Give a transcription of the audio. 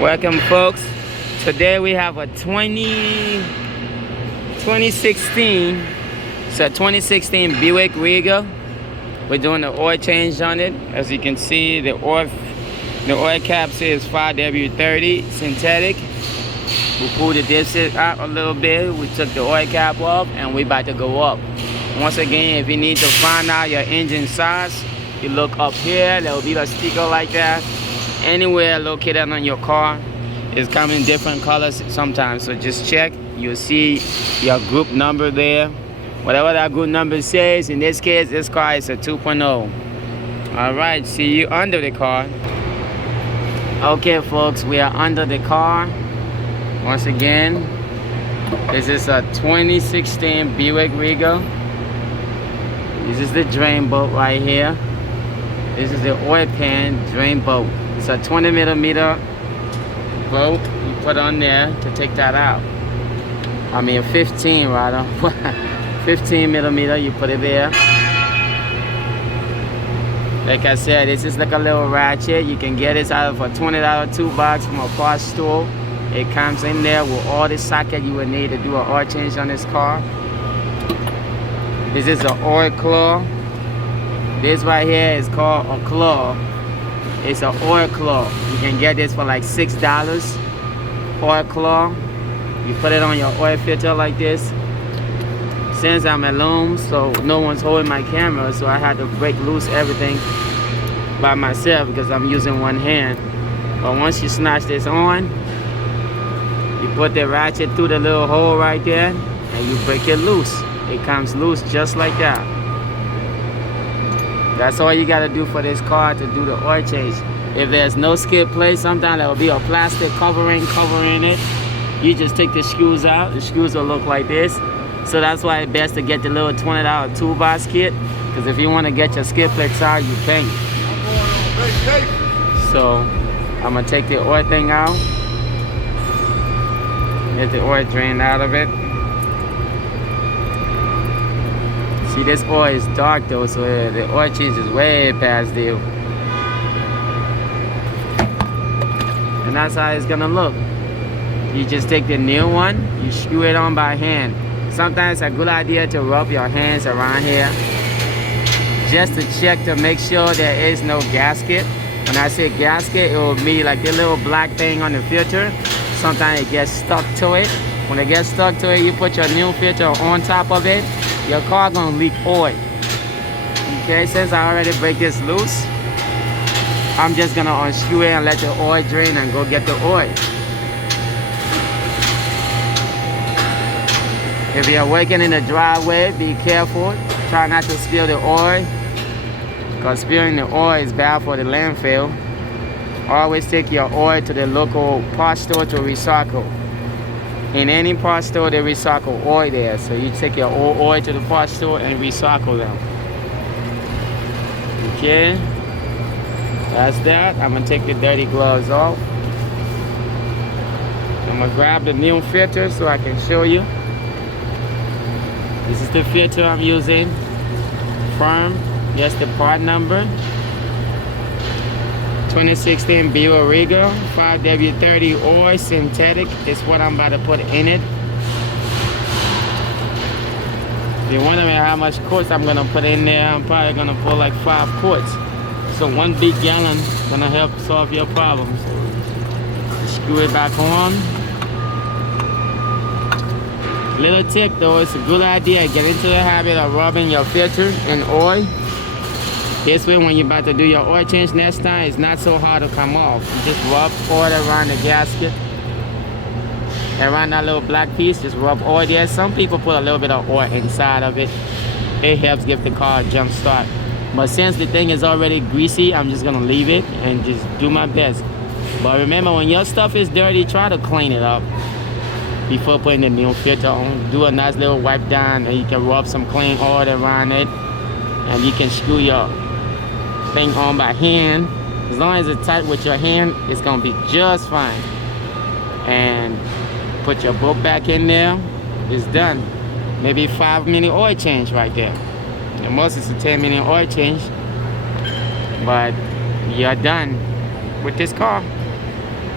Welcome, folks. Today we have a 2016. It's a 2016 Buick Regal. We're doing the oil change on it. As you can see, the oil cap says 5W30 synthetic. We pulled the dipstick out a little bit. We took the oil cap off, and we're about to go up. Once again, if you need to find out your engine size, you look up here. There will be a sticker like that. Anywhere located on your car, it's coming in different colors sometimes, so just check. You'll see your group number there, whatever that group number says. In this case, this car is a 2.0. all right, see you under the car. Okay, folks, we are under the car. Once again, this is a 2016 Buick Regal. This is the drain bolt right here. This is the oil pan drain bolt. It's a 20mm bolt you put on there to take that out. I mean 15 rather. 15mm, you put it there. Like I said, this is like a little ratchet. You can get this out of a $20 toolbox from a parts store. It comes in there with all the socket you would need to do an oil change on this car. This is an oil claw. This right here is called a claw. It's an oil claw. You can get this for like $6. Oil claw. You put it on your oil filter like this. Since I'm alone, so no one's holding my camera, so I had to break loose everything by myself because I'm using one hand. But once you snatch this on, you put the ratchet through the little hole right there, and you break it loose. It comes loose just like that. That's all you gotta do for this car to do the oil change. If there's no skid plate, sometimes there will be a plastic covering it. You just take the screws out. The screws will look like this. So that's why it's best to get the little $20 toolbox kit. Because if you want to get your skid plates out, you pay. So I'm gonna take the oil thing out. Get the oil drained out of it. See, this oil is dark though, so the oil change is way past due. And that's how it's gonna look. You just take the new one, you screw it on by hand. Sometimes it's a good idea to rub your hands around here just to check to make sure there is no gasket. When I say gasket, it will be like the little black thing on the filter. Sometimes it gets stuck to it. When it gets stuck to it, you put your new filter on top of it. Your car gonna leak oil. Okay, since I already break this loose, I'm just gonna unscrew it and let the oil drain and go get the oil. If you're working in the driveway, be careful. Try not to spill the oil, because spilling the oil is bad for the landfill. Always take your oil to the local parts store to recycle. In any parts store, they recycle oil there. So you take your old oil to the parts store and recycle them. Okay, that's that. I'm gonna take the dirty gloves off. I'm gonna grab the new filter so I can show you. This is the filter I'm using. Firm. Yes, the part number. 2016 Buick Regal 5W30 oil synthetic is what I'm about to put in it. If you're wondering how much quarts I'm gonna put in there, I'm probably gonna put like 5 quarts. So 1 big gallon gonna help solve your problem. So screw it back on. Little tip though, it's a good idea. Get into the habit of rubbing your filter in oil. This way, when you're about to do your oil change next time, it's not so hard to come off. You just rub oil around the gasket. Around that little black piece, just rub oil there. Some people put a little bit of oil inside of it. It helps give the car a jump start. But since the thing is already greasy, I'm just gonna leave it and just do my best. But remember, when your stuff is dirty, try to clean it up before putting the new filter on. Do a nice little wipe down, and you can rub some clean oil around it. And you can screw your thing on by hand. As long as it's tight with your hand, it's gonna be just fine. And put your bolt back in there. It's done. Maybe 5-minute oil change right there. The most is a 10-minute oil change, but you're done with this car.